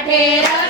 I hate it.